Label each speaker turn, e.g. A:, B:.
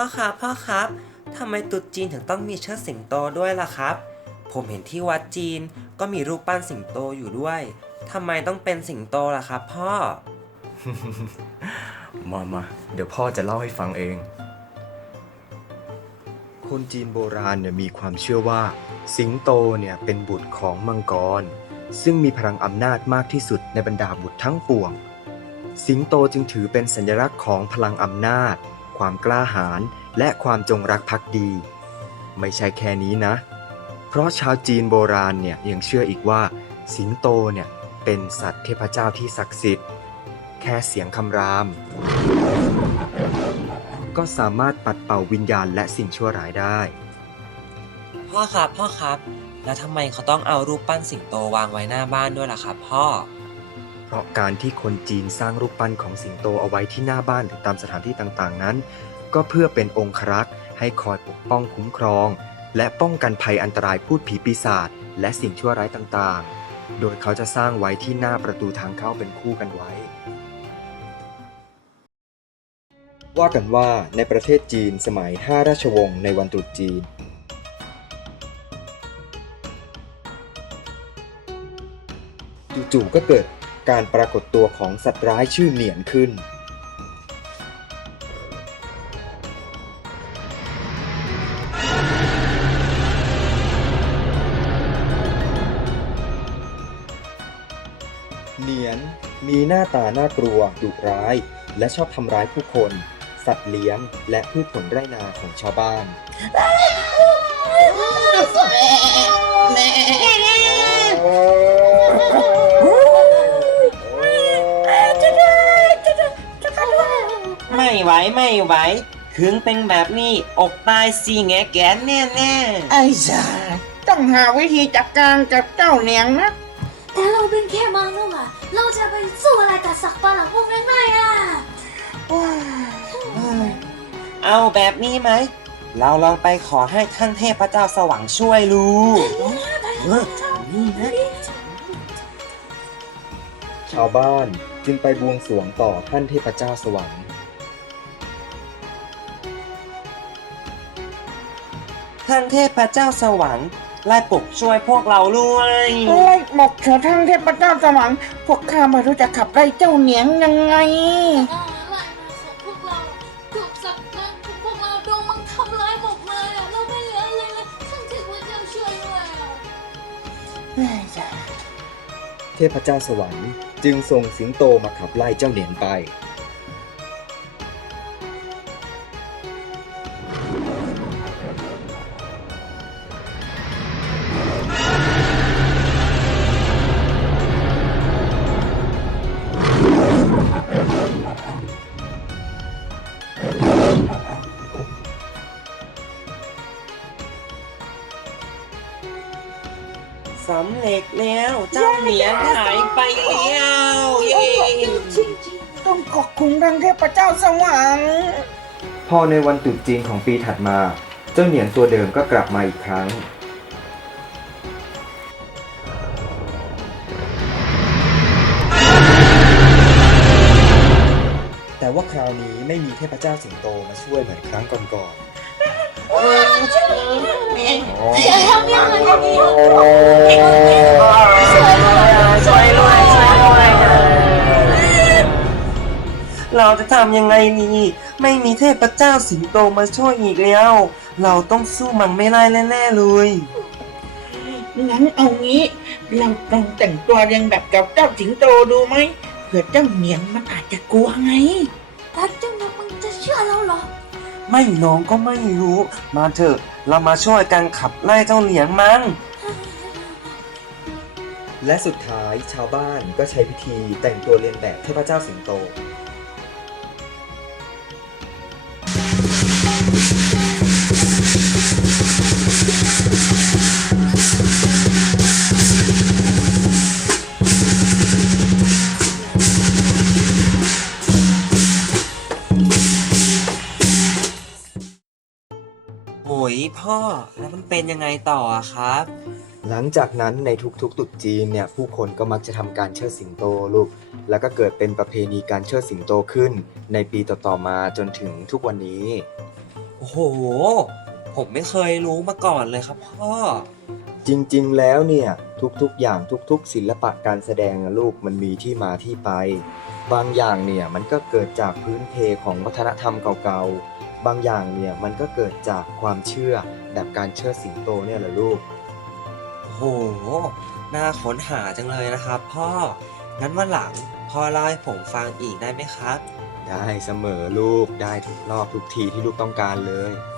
A: พ่อครับพ่อครับทำไมตรุษจีนถึงต้องมีเชิดสิงโตด้วยล่ะครับ ผมเห็นที่วัดจีนก็มีรูปปั้นสิงโตอยู่ด้วยทำไมต้องเป็นสิงโตล่ะครับ พ่อ
B: มามา เดี๋ยวพ่อจะเล่าให้ฟังเอง คนจีนโบราณเนี่ยมีความเชื่อว่า สิงโตเนี่ยเป็นบุตรของมังกร ซึ่งมีพลังอำนาจมากที่สุดในบรรดาบุตรทั้งปวง สิงโตจึงถือเป็นสัญลักษณ์ของพลังอำนาจ ความกล้าหาญและความจงรักภักดี ไม่ใช่แค่นี้นะ เพราะชาวจีนโบราณเนี่ยยังเชื่ออีกว่า สิงโตเนี่ยเป็นสัตว์เทพเจ้าที่ศักดิ์สิทธิ์ แค่เสียงคำราม ก็สามารถปัดเป่าวิญญาณและสิ่งชั่วร้ายได้
A: พ่อครับพ่อครับ แล้วทำไมเขาต้องเอารูปปั้นสิงโตวางไว้หน้าบ้านด้วยล่ะครับ พ่อ
B: เพราะการที่คนจีนสร้างรูปปั้นของสิงโตเอาไว้ที่หน้าบ้านหรือตามสถานที่ต่างๆ นั้น ก็เพื่อเป็นองครักษ์ให้คอยปกป้องคุ้มครอง และป้องกันภัยอันตรายพูดผีปีศาจและสิ่งชั่วร้ายต่างๆ โดยเขาจะสร้างไว้ที่หน้าประตูทางเข้าเป็นคู่กันไว้ ว่ากันว่าในประเทศจีนสมัย 5 ราชวงศ์ในวันตรุษจีนจู่ๆก็เกิด การปรากฏตัวของสัตว์ร้ายชื่อเหนียนขึ้น เหนียนมีหน้าตาน่ากลัวดุร้าย และชอบทำร้ายผู้คน สัตว์เลี้ยง และพืชผลไร่นาของชาวบ้าน
A: ไม่ ไหวไม่ไหวถึงเป็นแบบนี้อกตายสีแงแกนแน่แน่ๆ
C: ไอ้จ่าต้องหาวิธีจัดการกับเจ้าเหนียงนะ
D: แต่เราเป็นแค่มนุษย์อะเราจะไปสู้อะไรกับสัตว์ประหลาดพวกนั้นไม่อะ
C: ว้า
A: เอาแบบนี้ไหม เราลองไปขอให้ท่านเทพเจ้าสว่างช่วยลูกเออนี่นะ
B: ชาวบ้านจึงไปบวงสรวงต่อท่านเทพเจ้าสวรรค์
A: ท่านเทพเจ้าสวรรค์ไล่ปกช่วยพวกเราด้วย
C: ไล่หมกเถิดทั้งเทพเจ้าสวรรค์พวกข้าไม่รู้จะขับไล่เจ้าเหนียงยังไง
D: อ่าไล่มาของพวกเราเกือบสัตว์นั้นของพวกเราโดนมันทำร้ายหมดเลยอะเราไม่เหลืออะไรเลยท่านเทพเจ้าช่วยด้วยอะ
C: ไอ้จ่า
B: เทพเจ้าสวรรค์จึงส่งสิงโตมาขับไล่เจ้าเหนียนไป
A: สำเร็จแล้ว เจ้าเหนียนหายไปแล้วเย้
C: ต้องขอบคุณทั้งเทพเจ้าสวรรค์
B: พอในวันตรุษจีนของปีถัดมา เจ้าเหนียนตัวเดิมก็กลับมาอีกครั้ง แต่ว่าคราวนี้ไม่มีเทพเจ้าสิงโตมาช่วยเหมือนครั้งก่อน
D: อ
A: เราจะทำยังไงดีไม่มีเทพเจ้าสิงโตมาช่วยอีกแล้ว เราต้องสู้มันไม่ได้แน่ๆเลย
C: งั้นเอางี้ เราลองแต่งตัวเรียงแบบกับเจ้าสิงโตดูไหมเผื่อเจ้าเหนียงมันอาจจะกลัวไง
D: แต่เจ้าหนูมันจะเชื่อเราเหรอ
A: ไม่น้องก็ไม่รู้ มาเถอะ เรามาช่วยกันขับไล่เจ้าเหลียงมัน
B: และสุดท้ายชาวบ้านก็ใช้วิธีแต่งตัวเรียนแบบเทพเจ้าสิงโต
A: พ่อแล้วมันเป็นยังไงต่ออะครับ
B: หลังจากนั้นในทุกๆตรุษจีนเนี่ยผู้คนก็มักจะทำการเชิดสิงโตลูก แล้วก็เกิดเป็นประเพณีการเชิดสิงโตขึ้น ในปีต่อๆมาจนถึงทุกวันนี้
A: โอ้โห ผมไม่เคยรู้มาก่อนเลยครับพ่อ
B: จริงๆ แล้วเนี่ยทุกๆ อย่างทุกๆ ศิลปะการแสดงอะลูกมันมีที่มาที่ไป บางอย่างเนี่ยมันก็เกิดจากพื้นเพของวัฒนธรรมเก่าๆ บางอย่างเนี่ยมันก็เกิดจากความเชื่อแบบการเชิดสิงโตเนี่ยแหละลูก
A: โอ้โห น่าค้นหาจังเลยนะครับพ่อ งั้นวันหลังพ่อเล่าให้ผมฟังอีกได้ไหมครับ
B: ได้เสมอลูกได้ทุกรอบทุกทีที่ลูกต้องการเลย
A: ค